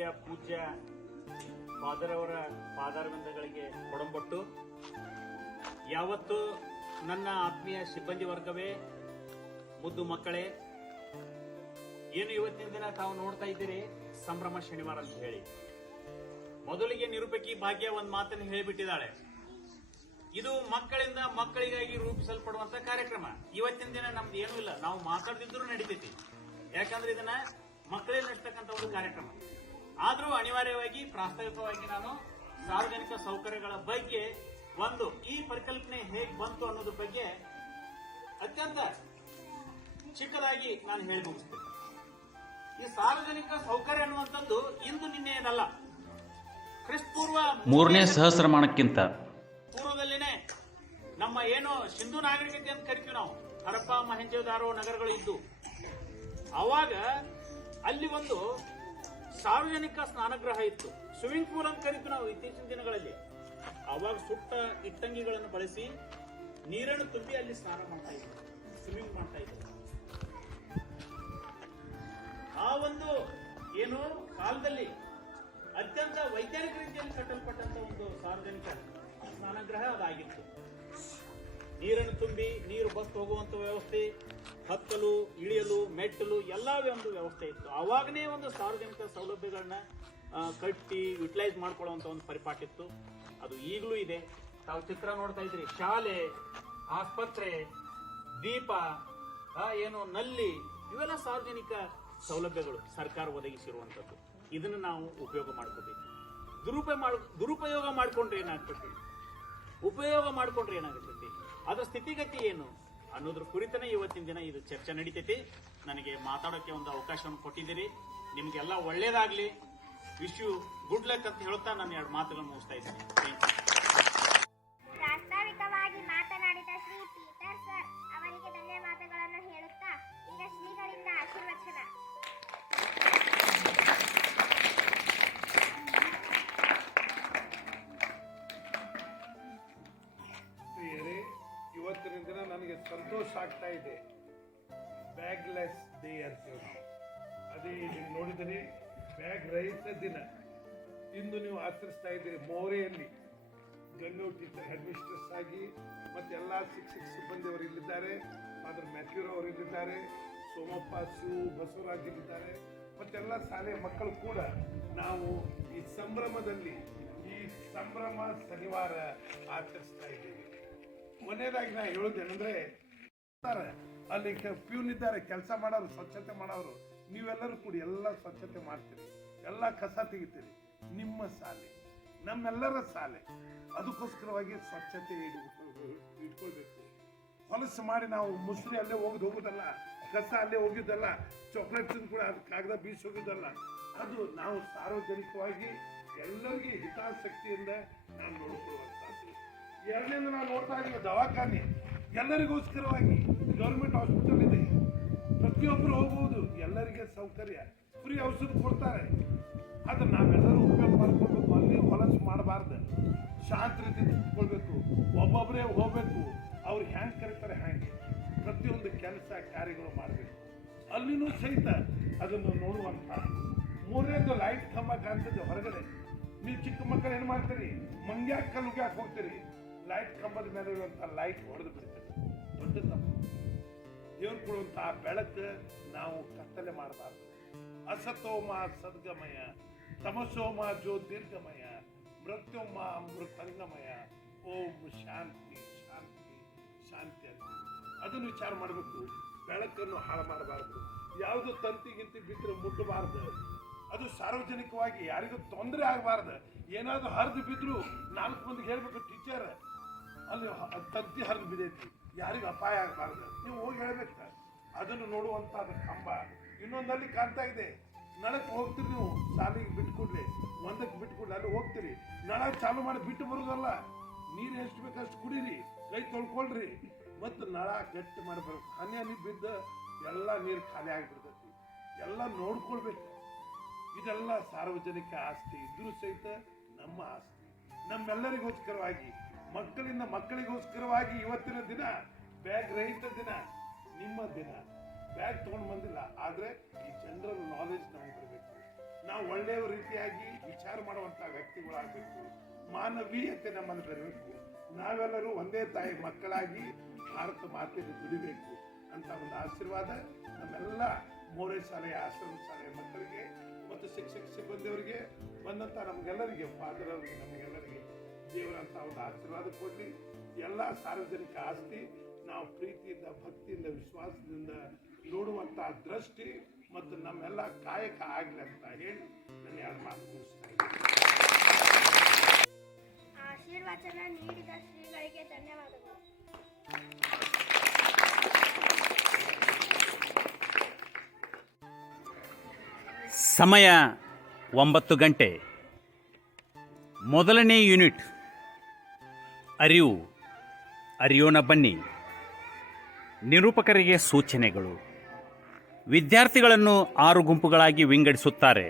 ಪ್ರೀತಿಯ ಪೂಜ್ಯ ಫಾದರ್ ಅವರ ಪಾದಾರವಿಂದಗಳಿಗೆ ಕೊಡಂಬಟ್ಟು, ಯಾವತ್ತು ನನ್ನ ಆತ್ಮೀಯ ಸಿಬ್ಬಂದಿ ವರ್ಗವೇ, ಮುದ್ದು ಮಕ್ಕಳೇ, ಏನು ಇವತ್ತಿನ ದಿನ ತಾವು ನೋಡ್ತಾ ಇದ್ದೀರಿ ಸಂಭ್ರಮ ಶನಿವಾರ ಅಂತ ಹೇಳಿ. ಮೊದಲಿಗೆ ನಿರೂಪಕಿ ಭಾಗ್ಯ ಒಂದು ಮಾತನ್ನು ಹೇಳಿಬಿಟ್ಟಿದ್ದಾಳೆ. ಇದು ಮಕ್ಕಳಿಂದ ಮಕ್ಕಳಿಗಾಗಿ ರೂಪಿಸಲ್ಪಡುವಂತ ಕಾರ್ಯಕ್ರಮ. ಇವತ್ತಿನ ದಿನ ನಮ್ದು ಏನೂ ಇಲ್ಲ, ನಾವು ಮಾತಾಡ್ತಿದ್ರು ನಡೀತೈತಿ. ಯಾಕಂದ್ರೆ ಇದನ್ನ ಮಕ್ಕಳೇ ನಡೆಸ್ತಕ್ಕಂಥ ಒಂದು ಕಾರ್ಯಕ್ರಮ. ಆದ್ರೂ ಅನಿವಾರ್ಯವಾಗಿ ಪ್ರಾಸ್ತಾವಿಕವಾಗಿ ನಾನು ಸಾರ್ವಜನಿಕ ಸೌಕರ್ಯಗಳ ಬಗ್ಗೆ ಈ ಪರಿಕಲ್ಪನೆ ಹೇಗೆ ಬಂತು ಅನ್ನೋದ್ರ ಬಗ್ಗೆ ಅತ್ಯಂತ ಚಿಕ್ಕದಾಗಿ ನಾನು ಹೇಳಿ ಮುಗಿಸ್ತೇನೆ. ಈ ಸಾರ್ವಜನಿಕ ಸೌಕರ್ಯ ಅನ್ನುವಂಥದ್ದು ಇಂದು ನಿನ್ನೆಯದಲ್ಲ. ಕ್ರಿಸ್ತಪೂರ್ವ 3ನೇ ಸಹಸ್ರಮಾನಕ್ಕಿಂತ ಪೂರ್ವದಲ್ಲಿನೇ ನಮ್ಮ ಏನು ಸಿಂಧು ನಾಗರಿಕತೆ ಅಂತ ಕರಿತೀವಿ ನಾವು, ಹರಪ್ಪ ಮೊಹೆಂಜೋದಾರೋ ನಗರಗಳು ಇದ್ದು, ಅವಾಗ ಅಲ್ಲಿ ಒಂದು ಸಾರ್ವಜನಿಕ ಸ್ನಾನಗೃಹ ಇತ್ತು. ಸ್ವಿಮ್ಮಿಂಗ್ ಪೂಲ್ ಅಂತ ಕರಿತೀವಿ ನಾವು ಇತ್ತೀಚಿನ ದಿನಗಳಲ್ಲಿ. ಅವಾಗ ಸುಟ್ಟ ಇಟ್ಟಂಗಿಗಳನ್ನು ಬಳಸಿ ನೀರನ್ನು ತುಂಬಿ ಅಲ್ಲಿ ಸ್ನಾನ ಮಾಡ್ತಾ ಇದ್ರು, ಸ್ವಿಮ್ಮಿಂಗ್ ಮಾಡ್ತಾ ಇದ್ರು. ಆ ಒಂದು ಏನು ಕಾಲದಲ್ಲಿ ಅತ್ಯಂತ ವೈಜ್ಞಾನಿಕ ರೀತಿಯಲ್ಲಿ ಕಟ್ಟಲ್ಪಟ್ಟಂತ ಒಂದು ಸಾರ್ವಜನಿಕ ಸ್ನಾನಗೃಹ ಅದಾಗಿತ್ತು. ನೀರನ್ನು ತುಂಬಿ ನೀರು ಬಸ್ ಹೋಗುವಂತ ವ್ಯವಸ್ಥೆ, ಹತ್ತಲು ಇಳಿಯಲು ಮೆಟ್ಟಲು ಎಲ್ಲಾ ಒಂದು ವ್ಯವಸ್ಥೆ ಇತ್ತು. ಅವಾಗನೇ ಒಂದು ಸಾರ್ವಜನಿಕ ಸೌಲಭ್ಯಗಳನ್ನ ಕಟ್ಟಿ ಯುಟಿಲೈಸ್ ಮಾಡ್ಕೊಳ್ಳುವಂತ ಒಂದು ಪರಿಪಾಠ ಇತ್ತು. ಅದು ಈಗಲೂ ಇದೆ. ತಾವು ಚಿತ್ರ ನೋಡ್ತಾ ಇದ್ರಿ, ಶಾಲೆ, ಆಸ್ಪತ್ರೆ, ದೀಪ, ಏನು ನಲ್ಲಿ, ಇವೆಲ್ಲ ಸಾರ್ವಜನಿಕ ಸೌಲಭ್ಯಗಳು ಸರ್ಕಾರ ಒದಗಿಸಿರುವಂತದ್ದು. ಇದನ್ನು ನಾವು ಉಪಯೋಗ ಮಾಡ್ಕೋಬೇಕು. ದುರುಪಯೋಗ ಮಾಡ್ಕೊಂಡ್ರೆ ಏನಾಗ್ತೈತಿ, ಉಪಯೋಗ ಮಾಡ್ಕೊಂಡ್ರೆ ಏನಾಗ್ತೈತಿ, ಅದರ ಸ್ಥಿತಿಗತಿ ಏನು ಅನ್ನೋದ್ರ ಕುರಿತನೇ ಇವತ್ತಿನ ದಿನ ಇದು ಚರ್ಚೆ ನಡೀತೈತಿ. ನನಗೆ ಮಾತಾಡೋಕೆ ಒಂದು ಅವಕಾಶವನ್ನು ಕೊಟ್ಟಿದ್ದೀರಿ. ನಿಮ್ಗೆಲ್ಲ ಒಳ್ಳೇದಾಗ್ಲಿ, ವಿಶ್ ಯು ಗುಡ್ ಲಕ್ ಅಂತ ಹೇಳ್ತಾ ನಾನು 2 ಮಾತುಗಳನ್ನು ಮುಗಿಸ್ತಾ ಇದ್ದೀನಿ. ಪ್ರಾಸ್ತಾವಿಕವಾಗಿ ಮಾತನಾಡಿದ ಶ್ರೀ ಪೀಟರ್ ಸರ್ ಅವರಿಗೆ ಧನ್ಯವಾದಗಳನ್ನು ಹೇಳುತ್ತಾ ಈಗ ಶ್ರೀಗಳಿಂದ ಆಶೀರ್ವಚನ. ಇವತ್ತಿನ ದಿನ ನನಗೆ ಸಂತೋಷ ಆಗ್ತಾ ಇದೆ. ಬ್ಯಾಗ್ಲೆಸ್ ಡೇ ಅಂತೇಳಿ ಅದೇ ನೋಡಿದರೆ ಬ್ಯಾಗ್ ರಹಿತ ದಿನ ಇಂದು ನೀವು ಆಚರಿಸ್ತಾ ಇದ್ದೀರಿ. ಮೋರೆಯಲ್ಲಿ ಗಂಗು ಟೀಚರ್ ಹೆಡ್ ಮಿಸ್ಟ್ರೆಸ್ ಆಗಿ ಮತ್ತೆ ಎಲ್ಲ ಶಿಕ್ಷಕ ಸಿಬ್ಬಂದಿಯವರು ಇಲ್ಲಿದ್ದಾರೆ. ಫಾದರ್ ಮ್ಯಾಥ್ಯೂ ಅವರು ಇಲ್ಲಿದ್ದಾರೆ, ಸೋಮಪ್ಪ, ಶಿವು, ಬಸವರಾಜ್ ಇಲ್ಲಿದ್ದಾರೆ, ಮತ್ತೆಲ್ಲ ಶಾಲೆಯ ಮಕ್ಕಳು ಕೂಡ ನಾವು ಈ ಸಂಭ್ರಮದಲ್ಲಿ ಈ ಸಂಭ್ರಮ ಶನಿವಾರ ಆಚರಿಸ್ತಾ ಇದ್ದೀವಿ. ಮೊನ್ನೇದಾಗಿ ನಾ ಹೇಳೋದೇನೆಂದ್ರೆ, ಅಲ್ಲಿ ಪ್ಯೂನ್ ಇದ್ದಾರೆ, ಕೆಲಸ ಮಾಡೋರು, ಸ್ವಚ್ಛತೆ ಮಾಡೋರು, ನೀವೆಲ್ಲರೂ ಕೂಡಿ ಎಲ್ಲ ಸ್ವಚ್ಛತೆ ಮಾಡ್ತೀರಿ, ಎಲ್ಲ ಕಸ ತೆಗಿತೀರಿ. ನಿಮ್ಮ ಶಾಲೆ ನಮ್ಮೆಲ್ಲರ ಶಾಲೆ, ಅದಕ್ಕೋಸ್ಕರವಾಗಿ ಸ್ವಚ್ಛತೆ ಇಟ್ಕೊಳ್ಬೇಕು. ಹೊಲಸು ಮಾಡಿ ನಾವು ಮುಸ್ರಿ ಅಲ್ಲೇ ಹೋಗೋದಲ್ಲ, ಕಸ ಅಲ್ಲೇ ಹೋಗಿದ್ದಲ್ಲ, ಚಾಕ್ಲೇಟ್ಸ್ ಕೂಡ ಅದು ಕಾಗದ ಬೀಸಿ ಹೋಗಿದ್ದಲ್ಲ. ಅದು ನಾವು ಸಾರ್ವಜನಿಕವಾಗಿ ಎಲ್ಲರಿಗೆ ಹಿತಾಸಕ್ತಿಯಿಂದ ನಾವು ನೋಡ್ಕೊಳ್ಳುವಂಥದ್ದು. ಎರಡನೇದು ನಾವು ನೋಡ್ತಾ ಇದ್ದೀವಿ, ದವಾಖಾನೆ ಎಲ್ಲರಿಗೋಸ್ಕರವಾಗಿ ಗೌರ್ಮೆಂಟ್ ಹಾಸ್ಪಿಟಲ್ ಇದೆ, ಪ್ರತಿಯೊಬ್ಬರು ಹೋಗ್ಬೋದು, ಎಲ್ಲರಿಗೆ ಸೌಕರ್ಯ, ಫ್ರೀ ಔಷಧ ಕೊಡ್ತಾರೆ. ಅದು ನಾವೆಲ್ಲರೂ ಉಪಯೋಗ ಮಾಡ್ಕೊಳ್ಬೇಕು. ಅಲ್ಲಿ ಹೊಲಸು ಮಾಡಬಾರ್ದು, ಶಾಂತ ರೀತಿ ತಿಳ್ಕೊಳ್ಬೇಕು, ಒಬ್ಬೊಬ್ಬರೇ ಹೋಗ್ಬೇಕು, ಅವ್ರು ಹ್ಯಾಂಗೆ ಕರೀತಾರೆ ಹ್ಯಾಂಗೆ ಪ್ರತಿಯೊಂದು ಕೆಲಸ ಕಾರ್ಯಗಳು ಮಾಡಬೇಕು. ಅಲ್ಲಿನೂ ಸಹಿತ ಅದನ್ನು ನೋಡುವಂಥ. ಮೂರನೇದು ಲೈಟ್ ಕಂಬ ಕಾಣ್ತದೆ ಹೊರಗಡೆ. ನೀವು ಚಿಕ್ಕ ಮಕ್ಕಳು ಏನು ಮಾಡ್ತೀರಿ, ಮಂಗ್ಯಾಕ ಕಲ್ಲುಗ್ಯಾಕೆ ಹೋಗ್ತೀರಿ, ಲೈಟ್ ಕಂಬದ ಮೇಲೆ ಇರುವಂಥ ಲೈಟ್ ಹೊಡೆದು ಬಿಡ್ತದೆ. ದೊಡ್ಡ ತಪ್ಪು. ದೇವ್ರು ಕೊಡುವಂತಹ ಬೆಳಕು ನಾವು ಕತ್ತಲೆ ಮಾಡಬಾರ್ದು. ಅಸತೋಮ ಸದ್ಗಮಯ, ತಮಸೋಮ ಜ್ಯೋತಿರ್ಗಮಯ, ಮೃತ್ಯುಮ ಅಮೃತಂಗಮಯ. ಓಂ ಶಾಂತಿ ಶಾಂತಿ ಶಾಂತಿ ಅಂತ ಅದನ್ನು ವಿಚಾರ ಮಾಡಬೇಕು. ಬೆಳಕನ್ನು ಹಾಳು ಮಾಡಬಾರ್ದು. ಯಾವುದು ತಂತಿಗಿಂತಿ ಬಿದ್ದರೆ ಮುಟ್ಟಬಾರ್ದು. ಅದು ಸಾರ್ವಜನಿಕವಾಗಿ ಯಾರಿಗೂ ತೊಂದರೆ ಆಗಬಾರ್ದು. ಏನಾದರೂ ಹರಿದು ಬಿದ್ರು 4 ಮಂದಿಗೆ ಹೇಳ್ಬೇಕು, ಟೀಚರ್ ಅಲ್ಲಿ ತಂತಿ ಹರಿದು ಬಿದ್ದೈತಿ, ಯಾರಿಗೂ ಅಪಾಯ ಆಗಬಾರ್ದು, ನೀವು ಹೋಗಿ ಹೇಳ್ಬೇಕು. ಅದನ್ನು ನೋಡುವಂಥದ್ದು ಕಂಬ. ಇನ್ನೊಂದಲ್ಲಿ ಕಾಣ್ತಾ ಇದೆ, ನಳಕ್ಕೆ ಹೋಗ್ತೀರಿ ನೀವು, ಶಾಲೆಗೆ ಬಿಟ್ಕೊಡ್ಲಿ, ಒಂದಕ್ಕೆ ಬಿಟ್ಕೊಡ್ಲಿ, ಅಲ್ಲಿ ಹೋಗ್ತೀರಿ, ನಳ ಚಾಲು ಮಾಡಿ ಬಿಟ್ಟು ಬರೋದಲ್ಲ, ನೀರು ಎಷ್ಟು ಬೇಕಷ್ಟು ಕುಡೀರಿ, ಕೈ ತೊಳ್ಕೊಳ್ರಿ, ಮತ್ತು ನಳ ಗಟ್ಟಿ ಮಾಡಬೇಕು. ಹನಿ ಬಿದ್ದ ಎಲ್ಲ ನೀರು ಖಾಲಿ ಆಗಿಬಿಡ್ತೈತಿ. ಎಲ್ಲ ನೋಡ್ಕೊಳ್ಬೇಕು. ಇದೆಲ್ಲ ಸಾರ್ವಜನಿಕ ಆಸ್ತಿ ಇದ್ರೂ ಸಹಿತ ನಮ್ಮ ಆಸ್ತಿ. ನಮ್ಮೆಲ್ಲರಿಗೋಸ್ಕರವಾಗಿ, ಮಕ್ಕಳಿಂದ ಮಕ್ಕಳಿಗೋಸ್ಕರವಾಗಿ ಇವತ್ತಿನ ದಿನ ಬ್ಯಾಗ್ ರಹಿತ ದಿನ, ನಿಮ್ಮ ದಿನ. ಬ್ಯಾಗ್ ತೊಗೊಂಡು ಬಂದಿಲ್ಲ, ಆದರೆ ಈ ಜನರಲ್ ನಾಲೆಜ್ ನಮಗೆ ಬರಬೇಕು. ನಾವು ನಾವು ಒಳ್ಳೆಯ ರೀತಿಯಾಗಿ ವಿಚಾರ ಮಾಡುವಂಥ ವ್ಯಕ್ತಿಗಳಾಗಬೇಕು. ಮಾನವೀಯತೆ ನಮ್ಮಲ್ಲಿ ಬರಬೇಕು. ನಾವೆಲ್ಲರೂ ಒಂದೇ ತಾಯಿ ಮಕ್ಕಳಾಗಿ ಭಾರತ ಮಾತೆಯನ್ನು ದುಡಿಬೇಕು ಅಂತ ಒಂದು ಆಶೀರ್ವಾದ ನಮ್ಮೆಲ್ಲ ಮೋರೆ ಶಾಲೆಯ ಆಶ್ರಮ ಶಾಲೆಯ ಮಕ್ಕಳಿಗೆ ಮತ್ತು ಶಿಕ್ಷಕ ಸಿಬ್ಬಂದಿಯವರಿಗೆ ಬಂದಂಥ ನಮಗೆಲ್ಲರಿಗೆ ಫಾದರ್ ಅವರಿಗೆ ನಮಗೆಲ್ಲರಿಗೆ ದೇವರಂತ ಒಂದು ಆಶೀರ್ವಾದ ಕೊಡಲಿ. ಎಲ್ಲ ಸಾರ್ವಜನಿಕ ಆಸ್ತಿ ನಾವು ಪ್ರೀತಿಯಿಂದ ಭಕ್ತಿಯಿಂದ ವಿಶ್ವಾಸದಿಂದ ನೋಡುವಂಥ ದೃಷ್ಟಿ ಮತ್ತು ನಮ್ಮೆಲ್ಲ ಕಾಯಕ ಆಗಲಿ ಅಂತ ಹೇಳಿ ನನ್ನ ಎರಡು ಮಾತು ಮುಗಿಸ್ತಾ ಇದ್ದೀನಿ. ಆಶೀರ್ವಚನ ನೀಡಿದ ಶ್ರೀಗಳಿಗೆ ಧನ್ಯವಾದಗಳು. ಸಮಯ 9 ಗಂಟೆ. ಮೊದಲನೇ ಯೂನಿಟ್ ಅರಿಯೋಣ ಬನ್ನಿ. ನಿರೂಪಕರಿಗೆ ಸೂಚನೆಗಳು. ವಿದ್ಯಾರ್ಥಿಗಳನ್ನು 6 ಗುಂಪುಗಳಾಗಿ ವಿಂಗಡಿಸುತ್ತಾರೆ.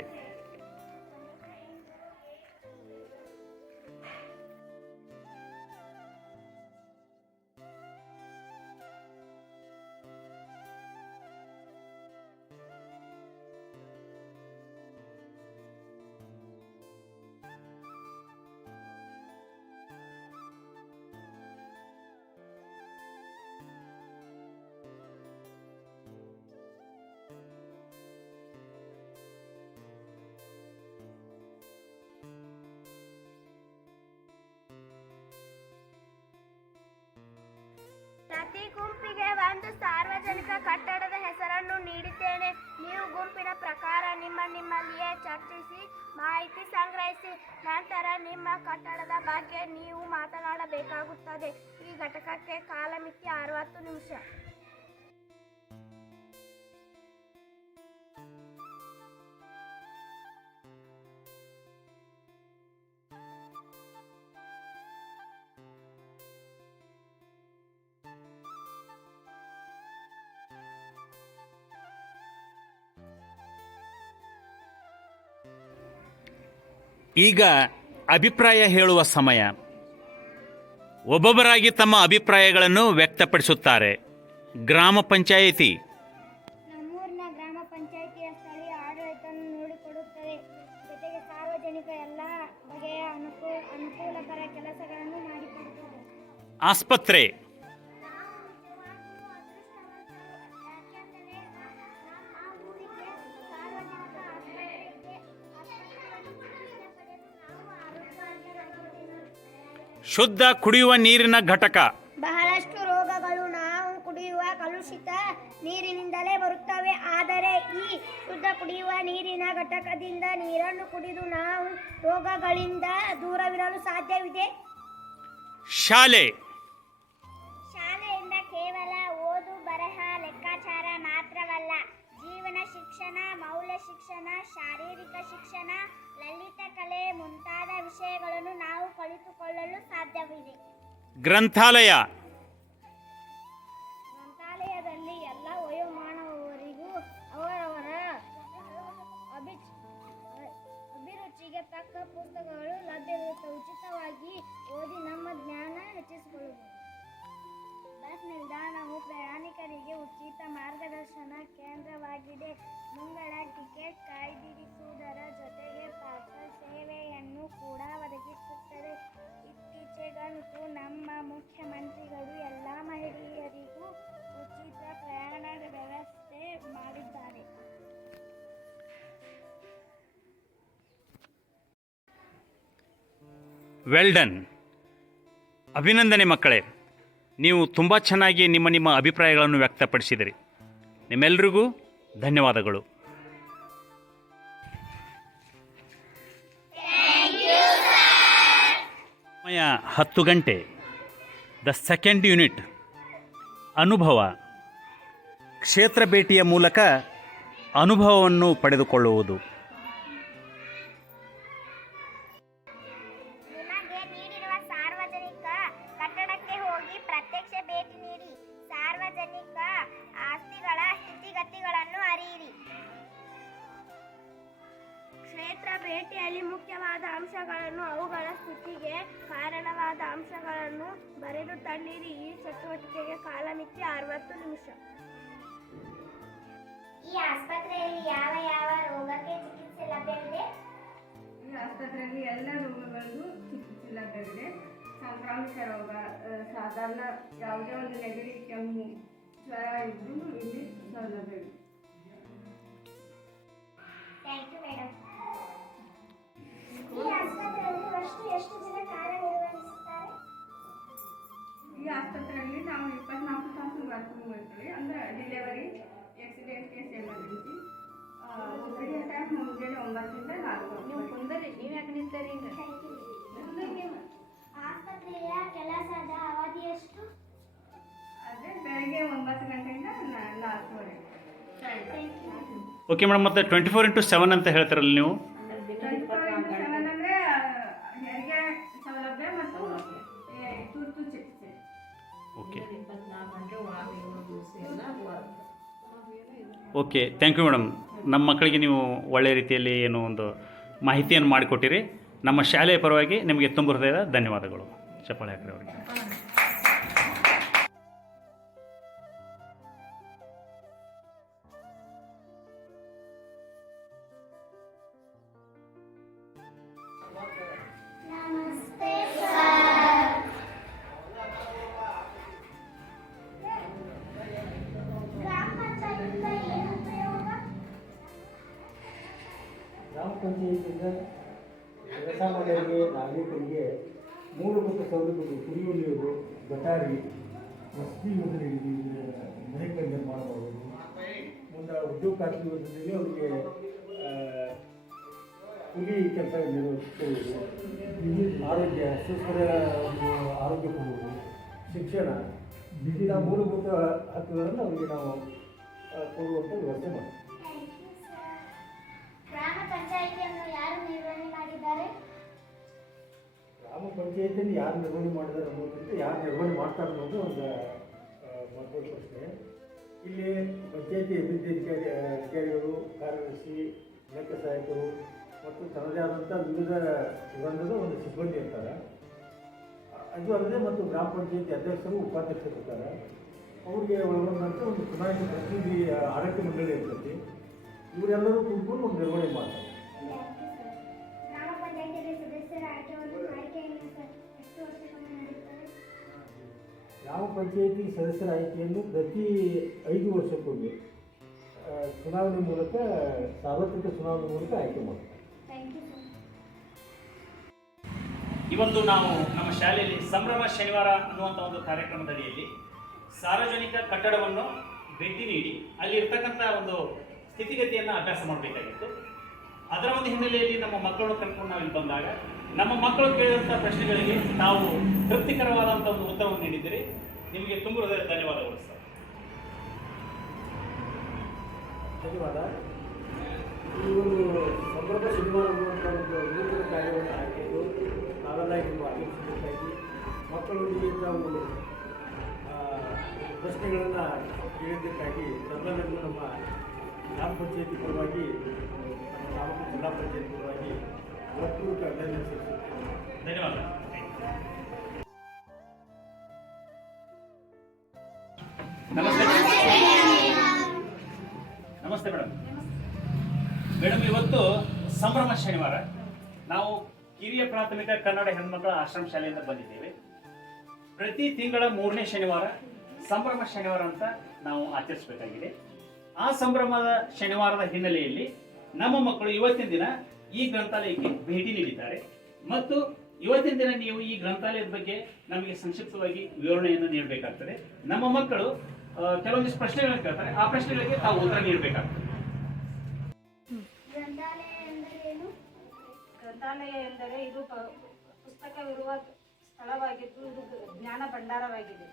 ಪ್ರತಿ ಗುಂಪಿಗೆ ಒಂದು ಸಾರ್ವಜನಿಕ ಕಟ್ಟಡದ ಹೆಸರನ್ನು ನೀಡಿದ್ದೇನೆ. ನೀವು ಗುಂಪಿನ ಪ್ರಕಾರ ನಿಮ್ಮಲ್ಲಿಯೇ ಚರ್ಚಿಸಿ ಮಾಹಿತಿ ಸಂಗ್ರಹಿಸಿ ನಂತರ ನಿಮ್ಮ ಕಟ್ಟಡದ ಬಗ್ಗೆ ನೀವು ಮಾತನಾಡಬೇಕಾಗುತ್ತದೆ. ಈ ಘಟಕಕ್ಕೆ ಕಾಲಮಿತಿ 60 ನಿಮಿಷ. ಈಗ ಅಭಿಪ್ರಾಯ ಹೇಳುವ ಸಮಯ. ಒಬ್ಬೊಬ್ಬರಾಗಿ ತಮ್ಮ ಅಭಿಪ್ರಾಯಗಳನ್ನು ವ್ಯಕ್ತಪಡಿಸುತ್ತಾರೆ. ಗ್ರಾಮ ಪಂಚಾಯಿತಿ. ನಮ್ಮೂರಿನ ಗ್ರಾಮ ಪಂಚಾಯಿತಿಯ ಸ್ಥಳೀಯ ಆಡಳಿತವನ್ನು ನೋಡಿಕೊಡುತ್ತದೆ. ಜೊತೆಗೆ ಸಾರ್ವಜನಿಕ ಎಲ್ಲ ಬಗೆಯ ಅನುಕೂಲಕರ ಕೆಲಸಗಳನ್ನು ಮಾಡಿಕೊಡುತ್ತದೆ. ಆಸ್ಪತ್ರೆ. ಶುದ್ಧ ಕುಡಿಯುವ ನೀರಿನ ಘಟಕ. ಬಹಳಷ್ಟು ರೋಗಗಳು ನಾವು ಕುಡಿಯುವ ಕಲುಷಿತ ನೀರಿನಿಂದಲೇ ಬರುತ್ತವೆ. ಆದರೆ ಈ ಶುದ್ಧ ಕುಡಿಯುವ ನೀರಿನ ಘಟಕದಿಂದ ನೀರನ್ನು ಕುಡಿದು ನಾವು ರೋಗಗಳಿಂದ ದೂರವಿರಲು ಸಾಧ್ಯವಿದೆ. ಶಾಲೆ. ಶಾಲೆಯಿಂದ ಕೇವಲ ಓದು ಬರಹ ಲೆಕ್ಕಾಚಾರ ಮಾತ್ರವಲ್ಲ, ಜೀವನ ಶಿಕ್ಷಣ, ಮೌಲ್ಯ ಶಿಕ್ಷಣ, ಶಾರೀರಿಕ ಶಿಕ್ಷಣ, ಲಲಿತ ಕಲೆ ಮುಂತಾದ ವಿಷಯಗಳನ್ನು ನಾವು ಕಲಿತುಕೊಳ್ಳಲು ಸಾಧ್ಯವಿದೆ. ಗ್ರಂಥಾಲಯ. ಗ್ರಂಥಾಲಯದಲ್ಲಿ ಎಲ್ಲ ವಯೋಮಾನವರಿಗೂ ಅವರವರ ಅಭಿರುಚಿಗೆ ತಕ್ಕ ಪುಸ್ತಕಗಳು ಲಭ್ಯವಿರುತ್ತವೆ. ಉಚಿತವಾಗಿ ಓದಿ ನಮ್ಮ ಜ್ಞಾನ ಹೆಚ್ಚಿಸಿಕೊಳ್ಳಬಹುದು. ಬಸ್ ನಿಲ್ದಾಣವು ಪ್ರಯಾಣಿಕರಿಗೆ ಉಚಿತ ಮಾರ್ಗದರ್ಶನ ಕೇಂದ್ರವಾಗಿದೆ. ಮುಂಗಡ ಟಿಕೆಟ್ ಕಾಯ್ದಿರಿಸುವುದರ ಜೊತೆಗೆ ಪಾರ್ಸಲ್ ಸೇವೆಯನ್ನು ಕೂಡ ಒದಗಿಸುತ್ತದೆ. ಇತ್ತೀಚೆಗಂತೂ ನಮ್ಮ ಮುಖ್ಯಮಂತ್ರಿಗಳು ಎಲ್ಲ ಮಹಿಳೆಯರಿಗೂ ಉಚಿತ ಪ್ರಯಾಣದ ವ್ಯವಸ್ಥೆ ಮಾಡಿದ್ದಾರೆ. Well done. ಅಭಿನಂದನೆ ಮಕ್ಕಳೇ. ನೀವು ತುಂಬ ಚೆನ್ನಾಗಿ ನಿಮ್ಮ ಅಭಿಪ್ರಾಯಗಳನ್ನು ವ್ಯಕ್ತಪಡಿಸಿದಿರಿ. ನಿಮ್ಮೆಲ್ಲರಿಗೂ ಧನ್ಯವಾದಗಳು. ಸಮಯ 10 ಗಂಟೆ. ದ ಸೆಕೆಂಡ್ ಯೂನಿಟ್ ಅನುಭವ. ಕ್ಷೇತ್ರ ಭೇಟಿಯ ಮೂಲಕ ಅನುಭವವನ್ನು ಪಡೆದುಕೊಳ್ಳುವುದು. ನಿಮಗೆ ನೀಡಿರುವ ಸಾರ್ವಜನಿಕ ಕಟ್ಟಡಕ್ಕೆ ಹೋಗಿ ಪ್ರತ್ಯಕ್ಷ ಭೇಟಿ ನೀಡಿ ಸಾರ್ವಜನಿಕ ಆಸ್ತಿಗಳ ಸ್ಥಿತಿಗತಿಗಳನ್ನು ಅರಿಯಿರಿ. ಕ್ಷೇತ್ರ ಭೇಟಿಯಲ್ಲಿ ಮುಖ್ಯವಾದ ಅಂಶಗಳನ್ನು, ಅವುಗಳ ಸ್ಥಿತಿಗೆ ಕಾರಣವಾದ ಅಂಶಗಳನ್ನು ಬರೆದು ತನ್ನಿರಿ. ಈ ಚಟುವಟಿಕೆಗೆ ಕಾಲಮಿತಿ 60 ನಿಮಿಷ. ಈ ಆಸ್ಪತ್ರೆಯಲ್ಲಿ ಯಾವ ಯಾವ ರೋಗಕ್ಕೆ ಚಿಕಿತ್ಸೆ ಲಭ್ಯವಿದೆ? ಲಭ್ಯವಿದೆ. ಸಾಂಕ್ರಾಮಿಕ ರೋಗ, ಸಾಧಾರಣ ಯಾವುದೇ ಒಂದು ನೆಗಡಿ, ಕೆಮ್ಮು, ಜ್ವರ ಇದ್ರೂ ಇಲ್ಲಿ ಸೌಲಭ್ಯವಿದೆ. Thank you madam. ಈ ಆಸ್ಪತ್ರೆಯಲ್ಲಿ ಎಷ್ಟು ಜನ ಕಾರ್ಯನಿರ್ವಹಿಸುತ್ತಾರೆ? ಈ ಆಸ್ಪತ್ರೆಯಲ್ಲಿ ನಾವು 24 ತಾಸು ವರ್ಕ್ ಮಾಡ್ತೀವಿ. ಅಂದರೆ delivery, accident case, emergency. OPD time ಮುಂಜಾನೆ 9ರಿಂದ 4. ನೀವು ಕುಂದರಿ, ನೀವು ಯಾಕೆ ನಿಂತರಿ? ಆಸ್ಪತ್ರೆಯ ಕೆಲಸದ ಅವಧಿ ಎಷ್ಟು? ಅದೇ ಬೆಳಗ್ಗೆ 9 ಗಂಟೆಯಿಂದ 4:30. ಓಕೆ ಮೇಡಮ್, ಮತ್ತು 24/7 ಅಂತ ಹೇಳ್ತಾರಲ್ಲ ನೀವು? 24/7 ಅಂದರೆ ಹೆರಿಗೆ ಸೌಲಭ್ಯ ಮತ್ತು ತುರ್ತು ಚಿಕಿತ್ಸೆ. ಓಕೆ 24 ಗಂಟೆ ಒಳಗೆ 7 ದಿವಸ ಎಲ್ಲ ಓಕೆ, ಥ್ಯಾಂಕ್ ಯು ಮೇಡಮ್. ನಮ್ಮ ಮಕ್ಕಳಿಗೆ ನೀವು ಒಳ್ಳೆಯ ರೀತಿಯಲ್ಲಿ ಏನು ಒಂದು ಮಾಹಿತಿಯನ್ನು ಮಾಡಿಕೊಟ್ಟಿರಿ. ನಮ್ಮ ಶಾಲೆಯ ಪರವಾಗಿ ನಿಮಗೆ ತುಂಬ ಹೃದಯದ ಧನ್ಯವಾದಗಳು. ಚಪ್ಪಾಳೆ ಹಾಕ್ರಿ ಅವರಿಗೆ. ನಮಸ್ತೆ ಸರ್. ಗ್ರಾಮ ಪಂಚಾಯತಿಯಿಂದ ಏನು ಉಪಯೋಗ? ಗ್ರಾಮ ಪಂಚಾಯತಿಯಿಂದ ಜನಸಾಮಾನ್ಯರಿಗೆ, ನಾಗರಿಕರಿಗೆ ಮೂಲಭೂತ ಸೌಲಭ್ಯಗಳು, ಕುಡಿಯುವ ನೀರು, ಗಟಾರಿ, ವಸತಿ ಯೋಜನೆಗಳಿಗೆ ಮನೆಗಳ ನಿರ್ಮಾಣ ಮಾಡಬಹುದು. ಮುಂದೆ ಉದ್ಯೋಗ ಖಾತ್ರಿ ಯೋಜನೆಗೆ ಅವರಿಗೆ ಕೂಲಿ ಕೆಲಸ ನಿರ್ವಹಿಸುವುದು, ಆರೋಗ್ಯ, ಸುಸ್ಥಿರ ಆರೋಗ್ಯ ಕೊಡುವುದು, ಶಿಕ್ಷಣ, ಇಂಥ ಮೂಲಭೂತ ಹಕ್ಕುಗಳನ್ನು ಅವರಿಗೆ ನಾವು ಕೊಡುವಂಥ ವ್ಯವಸ್ಥೆ ಮಾಡ್ತೀವಿ. ಗ್ರಾಮ ಪಂಚಾಯಿತಿಯನ್ನು ಯಾರು ನಿರ್ವಹಣೆ ಮಾಡಿದ್ದಾರೆ? ಗ್ರಾಮ ಪಂಚಾಯತಿಯಲ್ಲಿ ಯಾರು ನಿರ್ವಹಣೆ ಮಾಡಿದ್ದಾರೆ ಅನ್ನೋದಕ್ಕಿಂತ ಯಾರು ನಿರ್ವಹಣೆ ಮಾಡ್ತಾರೆ ಅನ್ನೋದು ಒಂದು ಮಹತ್ವದ ಪ್ರಶ್ನೆ. ಇಲ್ಲಿ ಪಂಚಾಯತಿ ಅಭಿವೃದ್ಧಿ ಅಧಿಕಾರಿಗಳು, ಕಾರ್ಯದರ್ಶಿ, ಲೆಕ್ಕ ಸಹಾಯಕರು ಮತ್ತು ತನ್ನದೇ ಆದಂಥ ವಿವಿಧ ವೃಂದದ ಒಂದು ಸಿಬ್ಬಂದಿ ಇರ್ತಾರೆ. ಅದು ಅಲ್ಲದೆ ಮತ್ತು ಗ್ರಾಮ ಪಂಚಾಯತಿ ಅಧ್ಯಕ್ಷರು, ಉಪಾಧ್ಯಕ್ಷರು ಇರ್ತಾರೆ. ಅವ್ರಿಗೆ ಒಳಗೊಂಡಂತೆ ಒಂದು ಚುನಾಯಿತ ಪ್ರತಿನಿಧಿ ಆಡಳಿತ ಮಂಡಳಿ ಇರ್ತೈತಿ. ಇವರೆಲ್ಲರೂ ಕೂತ್ಕೊಂಡು ಒಂದು ನಿರ್ವಹಣೆ ಮಾಡ್ತಾರೆ. ಗ್ರಾಮ ಪಂಚಾಯಿತಿಯಲ್ಲಿ ಸದಸ್ಯರ ಆಯ್ಕೆಯನ್ನು ಎಷ್ಟು ವರ್ಷಕ್ಕೊಮ್ಮೆ ನಡೆಯುತ್ತದೆ? ಗ್ರಾಮ ಪಂಚಾಯತಿ ಸದಸ್ಯರ ಆಯ್ಕೆಯನ್ನು ಪ್ರತಿ 5 ವರ್ಷಕ್ಕೊಮ್ಮೆ ಚುನಾವಣೆ ಮೂಲಕ, ಸಾರ್ವತ್ರಿಕ ಚುನಾವಣೆ ಮೂಲಕ ಆಯ್ಕೆ ಮಾಡ್ತಾರೆ. Thank you sir. ಇವತ್ತು ನಾವು ನಮ್ಮ ಶಾಲೆಯಲ್ಲಿ ಸಂಭ್ರಮ ಶನಿವಾರ ಅನ್ನುವಂಥ ಒಂದು ಕಾರ್ಯಕ್ರಮದ ಅಡಿಯಲ್ಲಿ ಸಾರ್ವಜನಿಕ ಕಟ್ಟಡವನ್ನು ಭೇಟಿ ನೀಡಿ ಅಲ್ಲಿ ಇರ್ತಕ್ಕಂಥ ಒಂದು ಸ್ಥಿತಿಗತಿಯನ್ನು ಅಭ್ಯಾಸ ಮಾಡಬೇಕಾಗಿತ್ತು. ಅದರ ಒಂದು ಹಿನ್ನೆಲೆಯಲ್ಲಿ ನಮ್ಮ ಮಕ್ಕಳನ್ನು ಕರ್ಕೊಂಡು ನಾವು ಇಲ್ಲಿ ಬಂದಾಗ ನಮ್ಮ ಮಕ್ಕಳು ಕೇಳಿದಂಥ ಪ್ರಶ್ನೆಗಳಿಗೆ ನಾವು ತೃಪ್ತಿಕರವಾದಂಥ ಒಂದು ಉತ್ತರವನ್ನು ನೀಡಿದ್ದೀರಿ. ನಿಮಗೆ ತುಂಬ ಹೃದಯದ ಧನ್ಯವಾದಗಳು ಸರ್. ಧನ್ಯವಾದ. ಈ ಒಂದು ಸಂಭ್ರಮ ಶನಿವಾರ ಅನ್ನುವಂಥ ಒಂದು ನೂತನ ಕಾರ್ಯವನ್ನು ಹಾಕಿದ್ದು ನಾವೆಲ್ಲ ಇದನ್ನು ಆಚರಿಸಬೇಕಾಗಿ ಮಕ್ಕಳೊಂದಿಗೆ ನಾವು ಪ್ರಶ್ನೆಗಳನ್ನು ಕೇಳಿದ್ದಕ್ಕಾಗಿ ತಮ್ಮೆಲ್ಲರಿಗೂ ನಮ್ಮ ಗ್ರಾಮ ಪಂಚಾಯತಿ ಪರವಾಗಿ, ನಮ್ಮ ತಾಲೂಕು ಜಿಲ್ಲಾ ಪಂಚಾಯತಿ ಪರವಾಗಿ ಹೃತ್ಪೂರ್ವಕ ಅಭಿನಂದನೆ ಸಲ್ಲಿಸುತ್ತೇನೆ. ಧನ್ಯವಾದ. ನಮಸ್ತೆ ನಮಸ್ತೆ ಮೇಡಮ್. ಮೇಡಮ್, ಇವತ್ತು ಸಂಭ್ರಮ ಶನಿವಾರ. ನಾವು ಕಿರಿಯ ಪ್ರಾಥಮಿಕ ಕನ್ನಡ ಹೆಣ್ಮಕ್ಕಳ ಆಶ್ರಮ ಶಾಲೆಯಿಂದ ಬಂದಿದ್ದೇವೆ. ಪ್ರತಿ ತಿಂಗಳ 3ನೇ ಶನಿವಾರ ಸಂಭ್ರಮ ಶನಿವಾರ ಅಂತ ನಾವು ಆಚರಿಸಬೇಕಾಗಿದೆ. ಆ ಸಂಭ್ರಮದ ಶನಿವಾರದ ಹಿನ್ನೆಲೆಯಲ್ಲಿ ನಮ್ಮ ಮಕ್ಕಳು ಇವತ್ತಿನ ದಿನ ಈ ಗ್ರಂಥಾಲಯಕ್ಕೆ ಭೇಟಿ ನೀಡಿದ್ದಾರೆ ಮತ್ತು ಇವತ್ತಿನ ದಿನ ನೀವು ಈ ಗ್ರಂಥಾಲಯದ ಬಗ್ಗೆ ನಮಗೆ ಸಂಕ್ಷಿಪ್ತವಾಗಿ ವಿವರಣೆಯನ್ನು ನೀಡಬೇಕಾಗ್ತದೆ. ನಮ್ಮ ಮಕ್ಕಳು ಕೆಲವೊಂದಿಷ್ಟು ಪ್ರಶ್ನೆಗಳನ್ನು ಕೇಳ್ತಾರೆ. ಆ ಪ್ರಶ್ನೆಗಳಿಗೆ ತಾವು ಉತ್ತರ ನೀಡಬೇಕಾಗ್ತದೆ. ಗ್ರಂಥಾಲಯ ಎಂದರೆ ಏನು? ಗ್ರಂಥಾಲಯ ಎಂದರೆ ಇದು ಪುಸ್ತಕವಿರುವ ಸ್ಥಳವಾಗಿದ್ದು ಇದು ಜ್ಞಾನ ಭಂಡಾರವಾಗಿದೆ.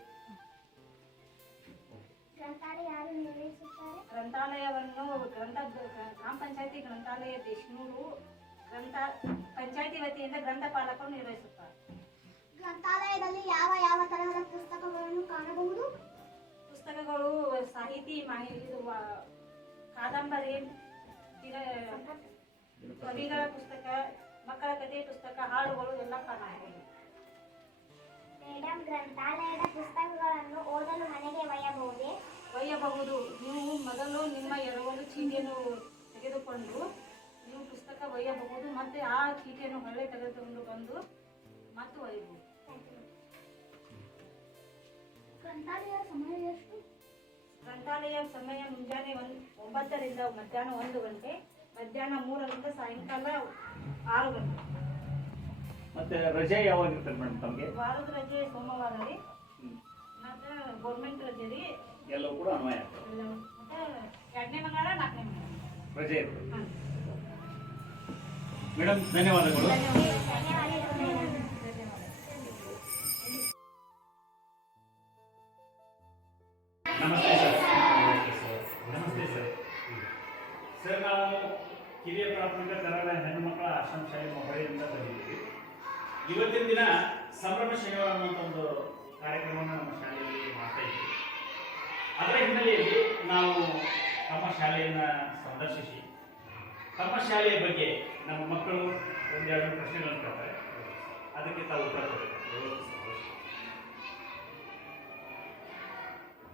ಗ್ರಂಥಾಲಯ ಯಾರು ನಿರ್ವಹಿಸುತ್ತಾರೆ? ಗ್ರಂಥಾಲಯವನ್ನು ಗ್ರಾಮ ಪಂಚಾಯತಿ ಗ್ರಂಥಾಲಯ ದೇಶನೂರು ಪಂಚಾಯತಿ ವತಿಯಿಂದ ಗ್ರಂಥಪಾಲಕರು ನಿರ್ವಹಿಸುತ್ತಾರೆ. ಗ್ರಂಥಾಲಯದಲ್ಲಿ ಯಾವ ಯಾವ ತರಹದ ಪುಸ್ತಕಗಳನ್ನು ಕಾಣಬಹುದು? ಪುಸ್ತಕಗಳು ಸಾಹಿತಿ, ಕಾದಂಬರಿ, ಕವಿಗಳ ಪುಸ್ತಕ, ಮಕ್ಕಳ ಕಥೆ ಪುಸ್ತಕ, ಹಾಡುಗಳು ಎಲ್ಲ ಕಾಣಬಹುದು. ಮೇಡಮ್, ಗ್ರಂಥಾಲಯದ ಪುಸ್ತಕಗಳನ್ನು ಓದಲು ಮನೆಗೆ ಒಯ್ಯಬಹುದೇ? ಒಯ್ಯಬಹುದು. ನೀವು ಮೊದಲು ನಿಮ್ಮ ಎರವಲು ಚೀಟಿಯನ್ನು ತೆಗೆದುಕೊಂಡು ನೀವು ಪುಸ್ತಕ ಒಯ್ಯಬಹುದು. ಮತ್ತೆ ಆ ಚೀಟಿಯನ್ನು ಹೊರಗೆ ತೆಗೆದುಕೊಂಡು ಬಂದು ಮತ್ತು ಒಯ್ಯಬಹುದು. ಗ್ರಂಥಾಲಯ ಸಮಯ ಎಷ್ಟು? ಗ್ರಂಥಾಲಯ ಸಮಯ ಮುಂಜಾನೆ 9ರಿಂದ ಮಧ್ಯಾಹ್ನ 1 ಗಂಟೆ, ಮಧ್ಯಾಹ್ನ 3ರಿಂದ ಸಾಯಂಕಾಲ 6 ಗಂಟೆ. ಮತ್ತೆ ರಜೆ ಯಾವಾಗ ಇರ್ತದೆ ಮೇಡಮ್ ತಮಗೆ? ವಾರದ ರಜೆ ಸೋಮವಾರ ರೀ, ಮತ್ತು ಗೌರ್ಮೆಂಟ್ ರಜೆ ರೀ, ಎಲ್ಲವೂ ಕೂಡ ಅನ್ವಯ ಆಗ್ತದೆ. ಮತ್ತು 2ನೇ ಮಂಗಳವಾರ 4ನೇ ಮಂಗಳವಾರ ರಜೆ ಇರ್ತದೆ. ಹಾಂ. ಮೇಡಮ್ ಧನ್ಯವಾದಗಳು. ನಮಸ್ತೆ ಸರ್. ನಮಸ್ತೆ ಸರ್. ಸರ್ ನಾವು ಹಿರಿಯ ಪ್ರಾಥಮಿಕ ಕನ್ನಡ ಹೆಣ್ಣು ಮಕ್ಕಳ ಆಶ್ರಮ ಶಾಲೆ ಮೊಬೈಲಿಂದ ಬಂದಿದ್ದೀವಿ. ಇವತ್ತಿನ ದಿನ ಸಂಭ್ರಮ ಶನಿವಾರ ಅನ್ನುವಂಥ ಒಂದು ಕಾರ್ಯಕ್ರಮವನ್ನು ನಮ್ಮ ಶಾಲೆಯಲ್ಲಿ ಮಾಡ್ತಾ ಇದ್ದೀವಿ. ಅದರ ಹಿನ್ನೆಲೆಯಲ್ಲಿ ನಾವು ನಮ್ಮ ಶಾಲೆಯನ್ನು ಸಂದರ್ಶಿಸಿ ತಮ್ಮ ಶಾಲೆಯ ಬಗ್ಗೆ ನಮ್ಮ ಮಕ್ಕಳು ಒಂದೆರಡು ಪ್ರಶ್ನೆಗಳನ್ನು ಕೇಳ್ತಾರೆ, ಅದಕ್ಕೆ ತಾವು ಉತ್ತರ ಕೊಡಬೇಕು.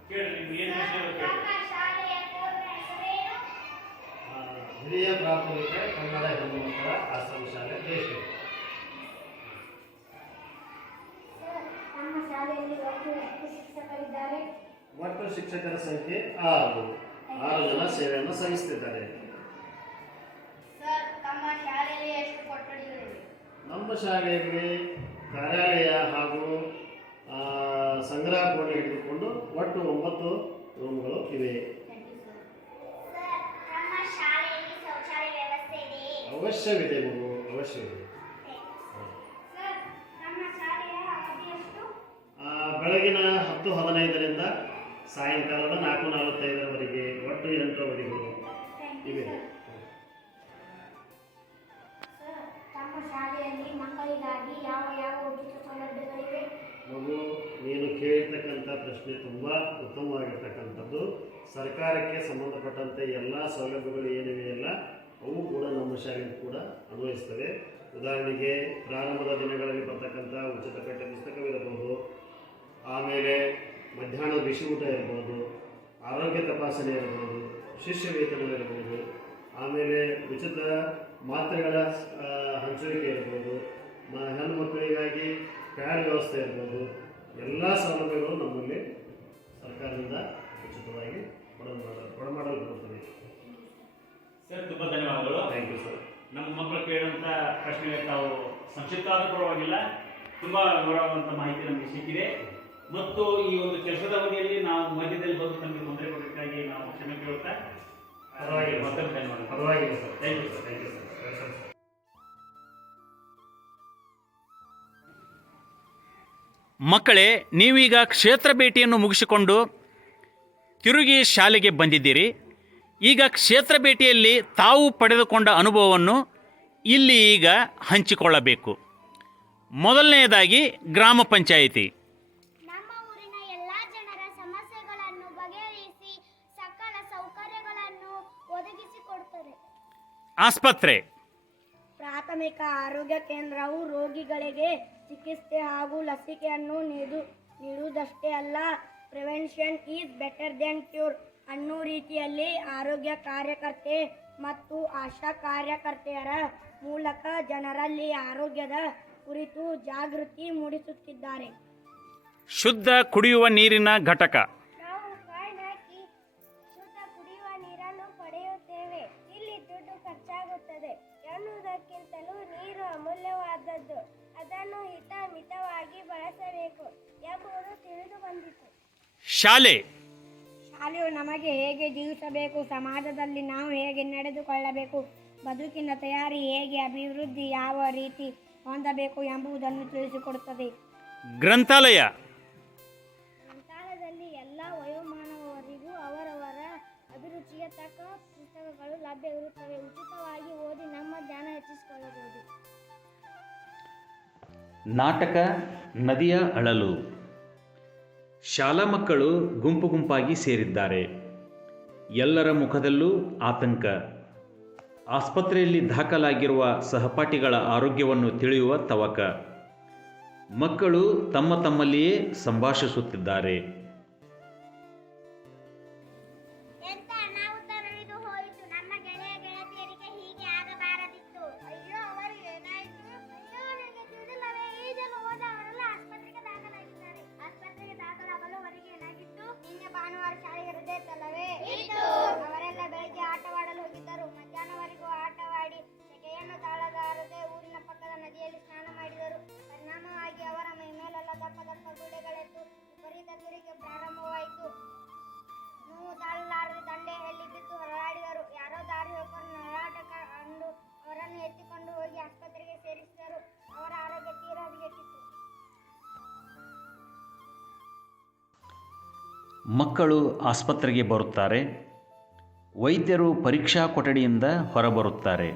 ಕೇಳಿ, ನಿಮ್ಗೆ ಏನು ಪ್ರಶ್ನೆ ಕೇಳಿ. ಹಿರಿಯ ಪ್ರಾಥಮಿಕ ಕನ್ನಡ ಹೆಣ್ಣು ಮಕ್ಕಳ ಆಶ್ರಮ ಶಾಲೆ ದೇಶ. ನಮ್ಮ ಶಾಲೆಯಲ್ಲಿ ಒಟ್ಟು ಎಷ್ಟು ಶಿಕ್ಷಕರಿದ್ದಾರೆ? ಒಟ್ಟು ಶಿಕ್ಷಕರ ಸಂಖ್ಯೆ 6 ಜನ ಸೇವೆಯನ್ನು ಸಲ್ಲಿಸುತ್ತಿದ್ದಾರೆ. ಸರ್, ತಮ್ಮ ಶಾಲೆಯಲ್ಲಿ ಎಷ್ಟು ಕೊಠಡಿಗಳಿವೆ? ನಮ್ಮ ಶಾಲೆಯಲ್ಲಿ ಕಾರ್ಯಾಲಯ ಹಾಗೂ ಸಂಗ್ರಹ ಕೋಣೆ ಹಿಡಿದುಕೊಂಡು ಒಟ್ಟು 9 ರೂಮ್ಗಳು ಇವೆ. ಸರ್, ನಮ್ಮ ಶಾಲೆಯಲ್ಲಿ ಶೌಚಾಲಯ ವ್ಯವಸ್ಥೆ ಇದೆಯೇ? ಅವಶ್ಯವಿದೆ ಮಗು, ಅವಶ್ಯವಿದೆ. ಸರ್, ನಮ್ಮ ಶಾಲೆಯ ಅವಧಿ ಎಷ್ಟು? ಬೆಳಗಿನ 10:15ರಿಂದ ಸಾಯಂಕಾಲದ 4:45ರವರೆಗೆ ಒಟ್ಟು 8 ಅವಧಿಗಳು ಇವೆ. ಸರ್, ತಮ್ಮ ಶಾಲೆಯಲ್ಲಿ ಮಕ್ಕಳಿಗಾಗಿ ಯಾವ ಯಾವ ಉಚಿತ ಸೌಲಭ್ಯಗಳಿವೆ? ಮಗು, ನೀನು ಕೇಳಿರ್ತಕ್ಕಂಥ ಪ್ರಶ್ನೆ ತುಂಬ ಉತ್ತಮವಾಗಿರ್ತಕ್ಕಂಥದ್ದು. ಸರ್ಕಾರಕ್ಕೆ ಸಂಬಂಧಪಟ್ಟಂತೆ ಎಲ್ಲ ಸೌಲಭ್ಯಗಳು ಏನಿವೆಯಲ್ಲ ಅವು ಕೂಡ ನಮ್ಮ ಶಾಲೆಗೆ ಕೂಡ ಅನ್ವಯಿಸ್ತವೆ. ಉದಾಹರಣೆಗೆ ಪ್ರಾರಂಭದ ದಿನಗಳಲ್ಲಿ ಬರ್ತಕ್ಕಂಥ ಉಚಿತ ಪಠ್ಯ ಪುಸ್ತಕವಿರಬಹುದು, ಆಮೇಲೆ ಮಧ್ಯಾಹ್ನದ ಬಿಸಿ ಊಟ ಇರ್ಬೋದು, ಆರೋಗ್ಯ ತಪಾಸಣೆ ಇರ್ಬೋದು, ಶಿಷ್ಯ ವೇತನ ಇರ್ಬೋದು, ಆಮೇಲೆ ಉಚಿತ ಮಾತ್ರೆಗಳ ಹಂಚುವಿಕೆ ಇರ್ಬೋದು, ಹೆಣ್ಣು ಮಕ್ಕಳಿಗಾಗಿ ಪ್ಯಾಡ್ ವ್ಯವಸ್ಥೆ ಇರ್ಬೋದು. ಎಲ್ಲ ಸೌಲಭ್ಯಗಳು ನಮ್ಮಲ್ಲಿ ಸರ್ಕಾರದಿಂದ ಉಚಿತವಾಗಿ ಕೊಡಮಾಡಲ್ಪಡುತ್ತವೆ. ಸರ್, ತುಂಬ ಧನ್ಯವಾದಗಳು. Thank you sir. ನಮ್ಮ ಮಕ್ಕಳು ಕೇಳುವಂಥ ಪ್ರಶ್ನೆಗೆ ತಾವು ಸಂಕ್ಷಿಪ್ತ ಪರವಾಗಿಲ್ಲ, ತುಂಬ ವಿವರವಾದಂಥ ಮಾಹಿತಿ ನಮಗೆ ಸಿಕ್ಕಿದೆ. ಮತ್ತು ಈ ಒಂದು ಕೆಲಸದ ಅವಧಿಯಲ್ಲಿ ನಾವು ಮಧ್ಯದಲ್ಲಿ ಬಂದು ತಮಗೆ ತೊಂದರೆ ಕೊಡೋದಕ್ಕಾಗಿ ನಾವು ಕ್ಷಮೆ ಕೇಳುತ್ತಾ ಪರವಾಗಿಲ್ಲ ಮತ್ತೊಮ್ಮೆ ಧನ್ಯವಾದಗಳು. ಪರವಾಗಿಲ್ಲ sir. Thank you sir. Thank you sir. Welcome sir. ಮಕ್ಕಳೇ, ನೀವೀಗ ಕ್ಷೇತ್ರ ಭೇಟಿಯನ್ನು ಮುಗಿಸಿಕೊಂಡು ತಿರುಗಿ ಶಾಲೆಗೆ ಬಂದಿದ್ದೀರಿ. ಈಗ ಕ್ಷೇತ್ರ ಭೇಟಿಯಲ್ಲಿ ತಾವು ಪಡೆದುಕೊಂಡ ಅನುಭವವನ್ನು ಇಲ್ಲಿ ಈಗ ಹಂಚಿಕೊಳ್ಳಬೇಕು. ಮೊದಲನೆಯದಾಗಿ ಗ್ರಾಮ ಪಂಚಾಯಿತಿ. ನಮ್ಮ ಊರಿನ ಎಲ್ಲಾ ಜನರ ಸಮಸ್ಯೆಗಳನ್ನು ಬಗೆಹರಿಸಿ ಸಕಲ ಸೌಕರ್ಯಗಳನ್ನು ಒದಗಿಸಿಕೊಡುತ್ತದೆ. ಆಸ್ಪತ್ರೆ. ಪ್ರಾಥಮಿಕ ಆರೋಗ್ಯ ಕೇಂದ್ರವು ರೋಗಿಗಳಿಗೆ ಚಿಕಿತ್ಸೆ ಹಾಗೂ ಲಸಿಕೆಯನ್ನು ನೀಡುವುದಷ್ಟೇ ಅಲ್ಲ, prevention is better then cure ಅನ್ನೋ ರೀತಿಯಲ್ಲಿ ಆರೋಗ್ಯ ಕಾರ್ಯಕರ್ತೆ ಮತ್ತು ಆಶಾ ಕಾರ್ಯಕರ್ತೆಯರ ಮೂಲಕ ಜನರಲ್ಲಿ ಆರೋಗ್ಯದ ಕುರಿತು ಜಾಗೃತಿ ಮೂಡಿಸುತ್ತಿದ್ದಾರೆ. ಶುದ್ಧ ಕುಡಿಯುವ ನೀರಿನ ಘಟಕ. ನಾವು ಕಾಯಿನ್ ಹಾಕಿ ಶುದ್ಧ ಕುಡಿಯುವ ನೀರನ್ನು ಪಡೆಯುತ್ತೇವೆ. ಇಲ್ಲಿ ದುಡ್ಡು ಖರ್ಚಾಗುತ್ತದೆ ಎನ್ನುವುದಕ್ಕಿಂತಲೂ ನೀರು ಅಮೂಲ್ಯವಾದದ್ದು, ಅದನ್ನು ಹಿತಮಿತವಾಗಿ ಬಳಸಬೇಕು ಎಂಬುದು ತಿಳಿದು ಬಂದಿತು. ಶಾಲೆ. ಶಾಲೆಯು ನಮಗೆ ಹೇಗೆ ಜೀವಿಸಬೇಕು, ಸಮಾಜದಲ್ಲಿ ನಾವು ಹೇಗೆ ನಡೆದುಕೊಳ್ಳಬೇಕು, ಬದುಕಿನ ತಯಾರಿ ಹೇಗೆ, ಅಭಿವೃದ್ಧಿ ಯಾವ ರೀತಿ ಹೊಂದಬೇಕು ಎಂಬುದನ್ನು ತಿಳಿಸಿಕೊಡುತ್ತದೆ. ಗ್ರಂಥಾಲಯ. ಗ್ರಂಥಾಲಯದಲ್ಲಿ ಎಲ್ಲ ವಯೋಮಾನವರಿಗೂ ಅವರವರ ಅಭಿರುಚಿಗೆ ತಕ್ಕ ಪುಸ್ತಕಗಳು ಲಭ್ಯವಿರುತ್ತವೆ. ಉಚಿತವಾಗಿ ಓದಿ ನಮ್ಮ ಜ್ಞಾನ ಹೆಚ್ಚಿಸಿಕೊಳ್ಳಬಹುದು. ನಾಟಕ ನದಿಯ ಅಳಲು. ಶಾಲಾ ಮಕ್ಕಳು ಗುಂಪು ಗುಂಪಾಗಿ ಸೇರಿದ್ದಾರೆ. ಎಲ್ಲರ ಮುಖದಲ್ಲೂ ಆತಂಕ. ಆಸ್ಪತ್ರೆಯಲ್ಲಿ ದಾಖಲಾಗಿರುವ ಸಹಪಾಠಿಗಳ ಆರೋಗ್ಯವನ್ನು ತಿಳಿಯುವ ತವಕ. ಮಕ್ಕಳು ತಮ್ಮ ತಮ್ಮಲ್ಲಿಯೇ ಸಂಭಾಷಿಸುತ್ತಿದ್ದಾರೆ. ಎಂತ ಅನಾಹುತ ನಡೆದು ಹೋಯಿತು, ನಮ್ಮ ಗೆಳೆಯ ಗೆಳತಿಯರಿಗೆ ಹೀಗೆ ಆಗಬಾರದಿತ್ತು. ಅಯ್ಯೋ, ಅವರಿಗೆ ಏನಾಯಿತು? ಅಯ್ಯೋ, ನನಗೆ ತಿಳಿದಿಲ್ಲವೇ, ಈಜಲು ಮಕ್ಕಳು ಆಸ್ಪತ್ರೆಗೆ ಬರುತ್ತಾರೆ. ವೈದ್ಯರು ಪರೀಕ್ಷಾ ಕೊಠಡಿಯಿಂದ ಹೊರಬರುತ್ತಾರೆ.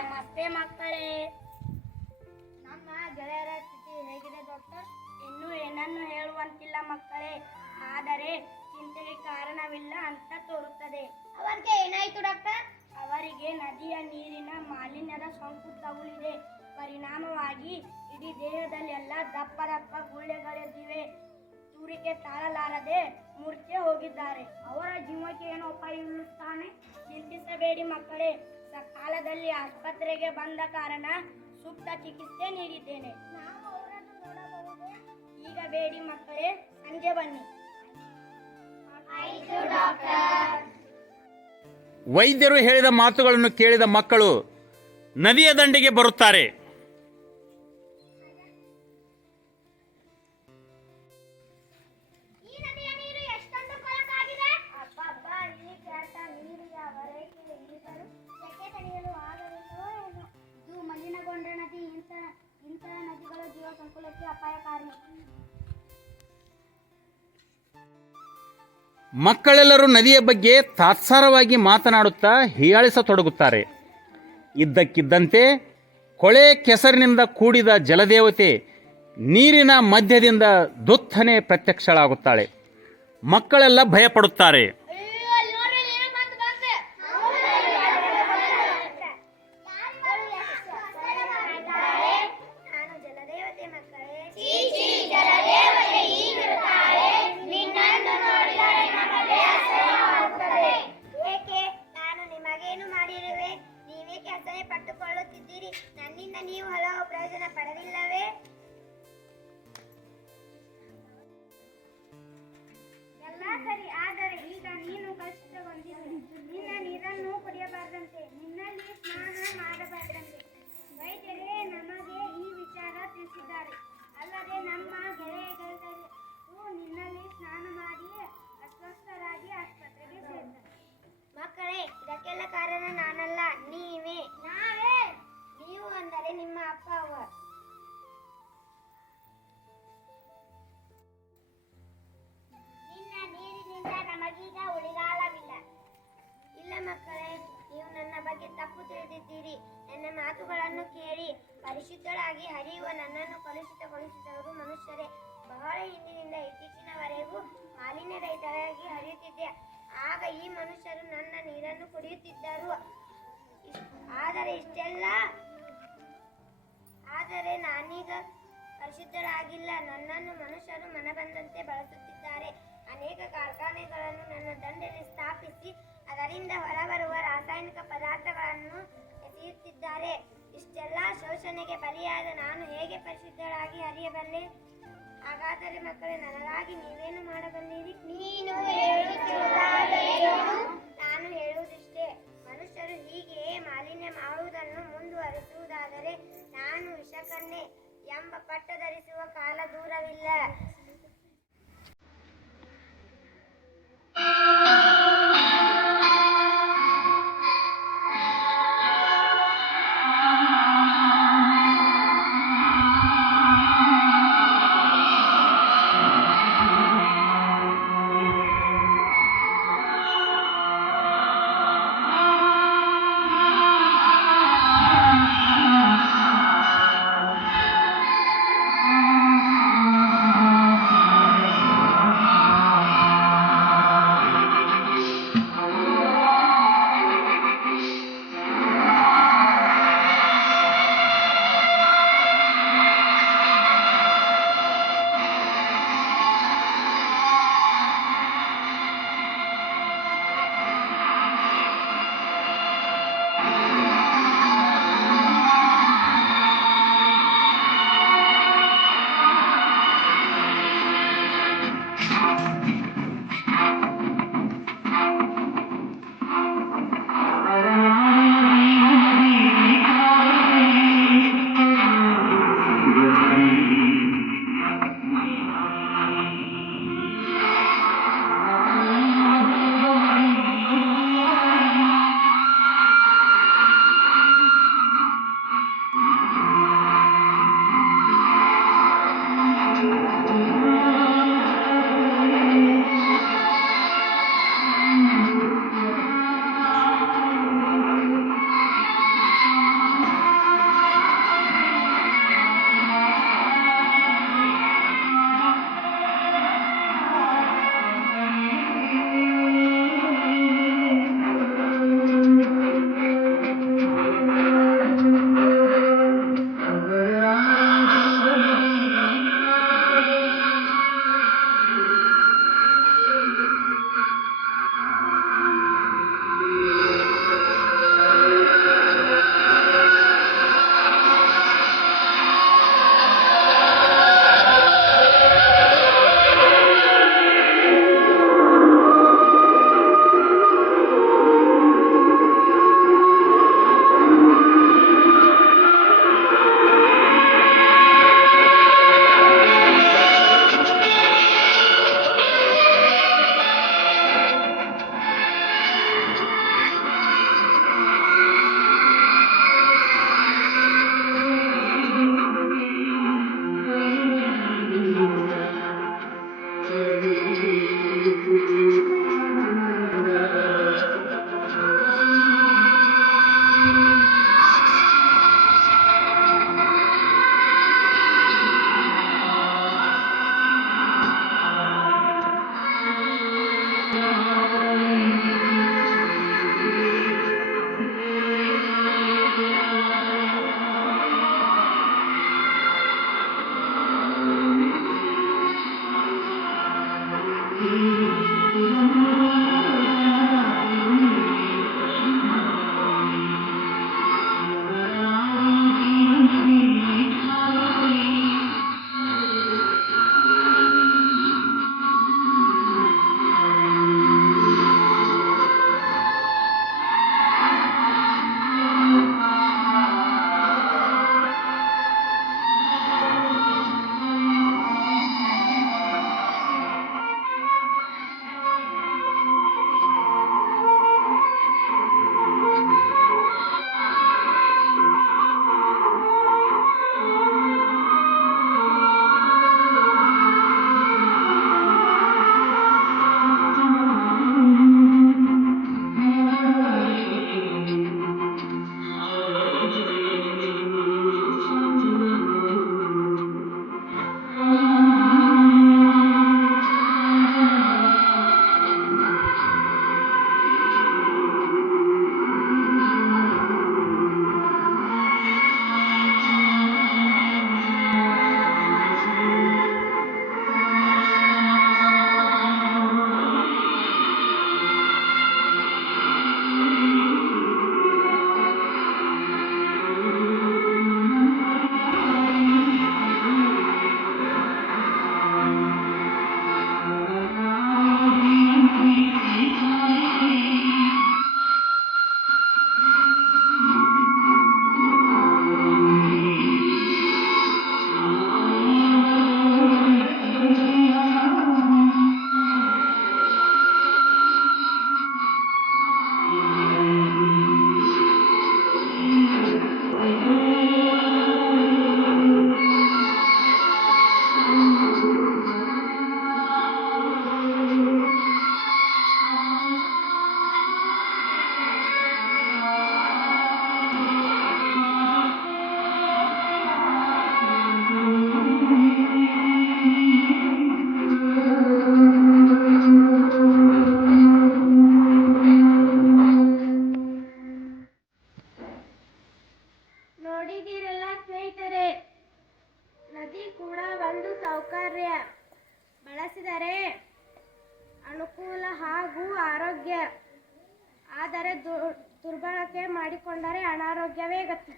ನಮಸ್ತೆ ಮಕ್ಕಳೇ. ನಮ್ಮ ಗೆಳೆಯರ ಸ್ಥಿತಿ ಹೇಗಿದೆ ಡಾಕ್ಟರ್? ಇನ್ನೂ ಏನನ್ನು ಹೇಳುವಂತಿಲ್ಲ ಮಕ್ಕಳೇ, ಆದರೆ ಚಿಂತೆಗೆ ಕಾರಣವಿಲ್ಲ ಅಂತ ತೋರುತ್ತದೆ. ಅವರಿಗೆ ಏನಾಯಿತು ಡಾಕ್ಟರ್? ಅವರಿಗೆ ನದಿಯ ನೀರಿನ ಮಾಲಿನ್ಯದ ಸೋಂಕು ತಗುಲಿದೆ. ಪರಿಣಾಮವಾಗಿ ಇಡೀ ದೇಹದಲ್ಲೆಲ್ಲ ದಪ್ಪ ದಪ್ಪ ಗುಳ್ಳೆಗಳೆದ್ದಿವೆ. ತೂರಿಕೆ ತಾಳಲಾರದೆ ಮೂರ್ಛೆ ಹೋಗಿದ್ದಾರೆ. ಅವರ ಜೀವಕ್ಕೆ ಏನು ಅಪಾಯವಿರುತ್ತಾನೆ? ಚಿಂತಿಸಬೇಡಿ ಮಕ್ಕಳೇ, ಸಕಾಲದಲ್ಲಿ ಆಸ್ಪತ್ರೆಗೆ ಬಂದ ಕಾರಣ ಸೂಕ್ತ ಚಿಕಿತ್ಸೆ ನೀಡಿದ್ದೇನೆ. ನಾವು ಅವರನ್ನು ನೋಡಬಹುದೇ? ಈಗ ಬೇಡಿ ಮಕ್ಕಳೇ, ಸಂಜೆ ಬನ್ನಿ. ಆಯಿತು ಡಾಕ್ಟರ್. ವೈದ್ಯರು ಹೇಳಿದ ಮಾತುಗಳನ್ನು ಕೇಳಿದ ಮಕ್ಕಳು ನದಿಯ ದಂಡೆಗೆ ಬರುತ್ತಾರೆ. ಈ ನದಿಯ ನೀರು ಎಷ್ಟೊಂದು ಕೊಳಕಾಗಿದೆ. ಅಬ್ಬಬ್ಬ, ಈ ಕೆಟ್ಟ ನೀರಿನವರೆಗೆ ಈಗಲೂ ಸೆಕೆ ತಡೆಯಲು ಆಗಲಿಲ್ಲವೋ ಏನೋ. ಇದು ಮಲಿನಗೊಂಡ ನದಿ. ಇಂತಹ ನದಿಗಳು ಜೀವ ಸಂಕುಲಕ್ಕೆ ಅಪಾಯಕಾರಿ. ಮಕ್ಕಳೆಲ್ಲರೂ ನದಿಯ ಬಗ್ಗೆ ತಾತ್ಸಾರವಾಗಿ ಮಾತನಾಡುತ್ತಾ ಹೀಯಾಳಿಸತೊಡಗುತ್ತಾರೆ. ಇದ್ದಕ್ಕಿದ್ದಂತೆ ಕೊಳೆ ಕೆಸರಿನಿಂದ ಕೂಡಿದ ಜಲದೇವತೆ ನೀರಿನ ಮಧ್ಯದಿಂದ ದುತ್ತನೆ ಪ್ರತ್ಯಕ್ಷಳಾಗುತ್ತಾಳೆ. ಮಕ್ಕಳೆಲ್ಲ ಭಯಪಡುತ್ತಾರೆ. ನಾನು ಜಲದೇವತೆ ಮಕ್ಕಳೇ. ಏಕೆ? ನಾನು ನಿಮಗೇನು ಮಾಡಿರುವೆ? ನೀವೇಕೆ ಅಸಹ್ಯ ಪಟ್ಟುಕೊಳ್ಳುತ್ತಿದ್ದೀರಿ? ನನ್ನಿಂದ ನೀವು ಹಲವು ಪ್ರಯೋಜನ ಪಡೆದಿಲ್ಲವೇ? ಎಲ್ಲ ಸರಿ, ಆದರೆ ಈಗ ನೀನು ಕಷ್ಟಗೊಂಡಿರುವೆ. ನಿನ್ನ ನೀರನ್ನು ಕುಡಿಯಬಾರದಂತೆ, ನಿನ್ನಲ್ಲಿ ಸ್ನಾನ ಮಾಡಬಾರದಂತೆ ವೈದ್ಯರೇ ನಮಗೆ ಈ ವಿಚಾರ ತಿಳಿಸಿದ್ದಾರೆ. ಅಲ್ಲದೆ ನಮ್ಮ ಗೆಳೆಯರೆಲ್ಲರೂ ನಿನ್ನಲ್ಲಿ ಸ್ನಾನ ಮಾಡಿ ಅಸ್ವಸ್ಥರಾಗಿ ಆಸ್ಪತ್ರೆಗೆ ಸೇರಿದ್ದಾರೆ. ಮಕ್ಕಳೇ, ಇದಕ್ಕೆಲ್ಲ ಕಾರಣ ನಾನಲ್ಲ, ನೀವೇ. ನಾವೇ? ನೀವು ಅಂದರೆ ನಿಮ್ಮ ಅಪ್ಪ ಅವ್ವ. ನಿನ್ನ ನೀರಿನಿಂದ ನಮಗೀಗ ಉಳಿಗಾಲವಿಲ್ಲ. ಇಲ್ಲ ಮಕ್ಕಳೇ, ನೀವು ನನ್ನ ಬಗ್ಗೆ ತಪ್ಪು ತಿಳಿದಿದ್ದೀರಿ. ನನ್ನ ಮಾತುಗಳನ್ನು ಕೇಳಿ. ಪರಿಶುದ್ಧರಾಗಿ ಹರಿಯುವ ನನ್ನನ್ನು ಕಲುಷಿತಗೊಳಿಸಿದವರು ಮನುಷ್ಯರೇ. ಬಹಳ ಹಿಂದಿನಿಂದ ಇತ್ತೀಚಿನವರೆಗೂ ಮಾಲಿನ್ಯ ರಹಿತರಾಗಿ ಹರಿಯುತ್ತಿದ್ದೆ. ಆಗ ಈ ಮನುಷ್ಯರು ನನ್ನ ನೀರನ್ನು ಕುಡಿಯುತ್ತಿದ್ದರು. ಆದರೆ ನಾನೀಗ ಪರಿಶುದ್ಧರಾಗಿಲ್ಲ. ನನ್ನನ್ನು ಮನುಷ್ಯರು ಮನಬಂದಂತೆ ಬಳಸುತ್ತಿದ್ದಾರೆ. ಅನೇಕ ಕಾರ್ಖಾನೆಗಳನ್ನು ನನ್ನ ದಂಡೆಯಲ್ಲಿ ಸ್ಥಾಪಿಸಿ ಅದರಿಂದ ಹೊರಬರುವ ರಾಸಾಯನಿಕ ಪದಾರ್ಥಗಳನ್ನು ಎಸೆಯುತ್ತಿದ್ದಾರೆ. ಇಷ್ಟೆಲ್ಲ ಶೋಷಣೆಗೆ ಬಲಿಯಾದ ನಾನು ಹೇಗೆ ಪರಿಶುದ್ಧರಾಗಿ ಹರಿಯಬಲ್ಲೆ? ಹಾಗಾದರೆ ಮಕ್ಕಳೇ, ನನಗಾಗಿ ನೀವೇನು ಮಾಡಬಲ್ಲಿರಿ? ನೀನು ನಾನು ಹೇಳುವುದಿಷ್ಟೇ. ಮನುಷ್ಯರು ಹೀಗೆಯೇ ಮಾಲಿನ್ಯ ಮಾಡುವುದನ್ನು ಮುಂದುವರಿಸುವುದಾದರೆ ನಾನು ವಿಷಕನ್ನೆ ಎಂಬ ಪಟ್ಟ ಧರಿಸುವ ಕಾಲ ದೂರವಿಲ್ಲ. ಹಾಗೂ ಆರೋಗ್ಯ. ಆದರೆ ದುರ್ಬಳಕೆ ಮಾಡಿಕೊಂಡರೆ ಅನಾರೋಗ್ಯವೇ ಗತಿ.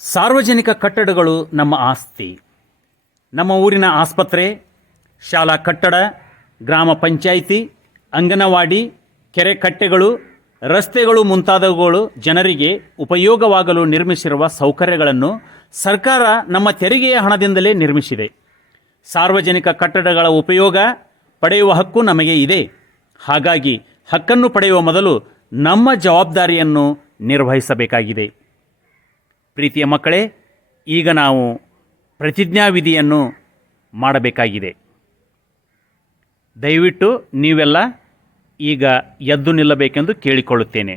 ಸಾರ್ವಜನಿಕ ಕಟ್ಟಡಗಳು ನಮ್ಮ ಆಸ್ತಿ. ನಮ್ಮ ಊರಿನ ಆಸ್ಪತ್ರೆ, ಶಾಲಾ ಕಟ್ಟಡ, ಗ್ರಾಮ ಪಂಚಾಯಿತಿ, ಅಂಗನವಾಡಿ, ಕೆರೆ ಕಟ್ಟೆಗಳು, ರಸ್ತೆಗಳು ಮುಂತಾದವುಗಳು ಜನರಿಗೆ ಉಪಯೋಗವಾಗಲು ನಿರ್ಮಿಸಿರುವ ಸೌಕರ್ಯಗಳನ್ನು ಸರ್ಕಾರ ನಮ್ಮ ತೆರಿಗೆಯ ಹಣದಿಂದಲೇ ನಿರ್ಮಿಸಿದೆ. ಸಾರ್ವಜನಿಕ ಕಟ್ಟಡಗಳ ಉಪಯೋಗ ಪಡೆಯುವ ಹಕ್ಕು ನಮಗೆ ಇದೆ. ಹಾಗಾಗಿ ಹಕ್ಕನ್ನು ಪಡೆಯುವ ಮೊದಲು ನಮ್ಮ ಜವಾಬ್ದಾರಿಯನ್ನು ನಿರ್ವಹಿಸಬೇಕಾಗಿದೆ. ಪ್ರೀತಿಯ ಮಕ್ಕಳೇ, ಈಗ ನಾವು ಪ್ರತಿಜ್ಞಾವಿಧಿಯನ್ನು ಮಾಡಬೇಕಾಗಿದೆ. ದಯವಿಟ್ಟು ನೀವೆಲ್ಲ ಈಗ ಎದ್ದು ನಿಲ್ಲಬೇಕೆಂದು ಕೇಳಿಕೊಳ್ಳುತ್ತೇನೆ.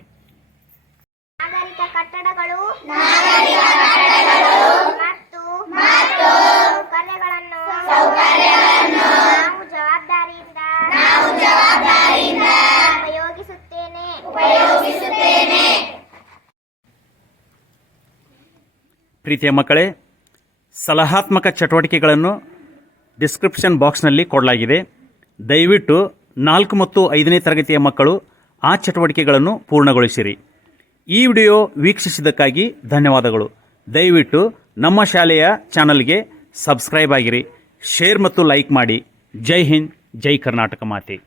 ನಾಗರಿಕ ಕಟ್ಟಡಗಳು ಮತ್ತು ಸೌಕರ್ಯಗಳನ್ನು ನಾವು ಜವಾಬ್ದಾರಿಯಿಂದ ಉಪಯೋಗಿಸುತ್ತೇನೆ. ಪ್ರೀತಿಯ ಮಕ್ಕಳೇ, ಸಲಹಾತ್ಮಕ ಚಟುವಟಿಕೆಗಳನ್ನು ಡಿಸ್ಕ್ರಿಪ್ಷನ್ ಬಾಕ್ಸ್ನಲ್ಲಿ ಕೊಡಲಾಗಿದೆ. ದಯವಿಟ್ಟು 4 ಮತ್ತು 5ನೇ ತರಗತಿಯ ಮಕ್ಕಳು ಆ ಚಟುವಟಿಕೆಗಳನ್ನು ಪೂರ್ಣಗೊಳಿಸಿರಿ. ಈ ವಿಡಿಯೋ ವೀಕ್ಷಿಸಿದ್ದಕ್ಕಾಗಿ ಧನ್ಯವಾದಗಳು. ದಯವಿಟ್ಟು ನಮ್ಮ ಶಾಲೆಯ ಚಾನಲ್ಗೆ ಸಬ್ಸ್ಕ್ರೈಬ್ ಆಗಿರಿ, ಶೇರ್ ಮತ್ತು ಲೈಕ್ ಮಾಡಿ. ಜೈ ಹಿಂದ್, ಜೈ ಕರ್ನಾಟಕ ಮಾತೆ.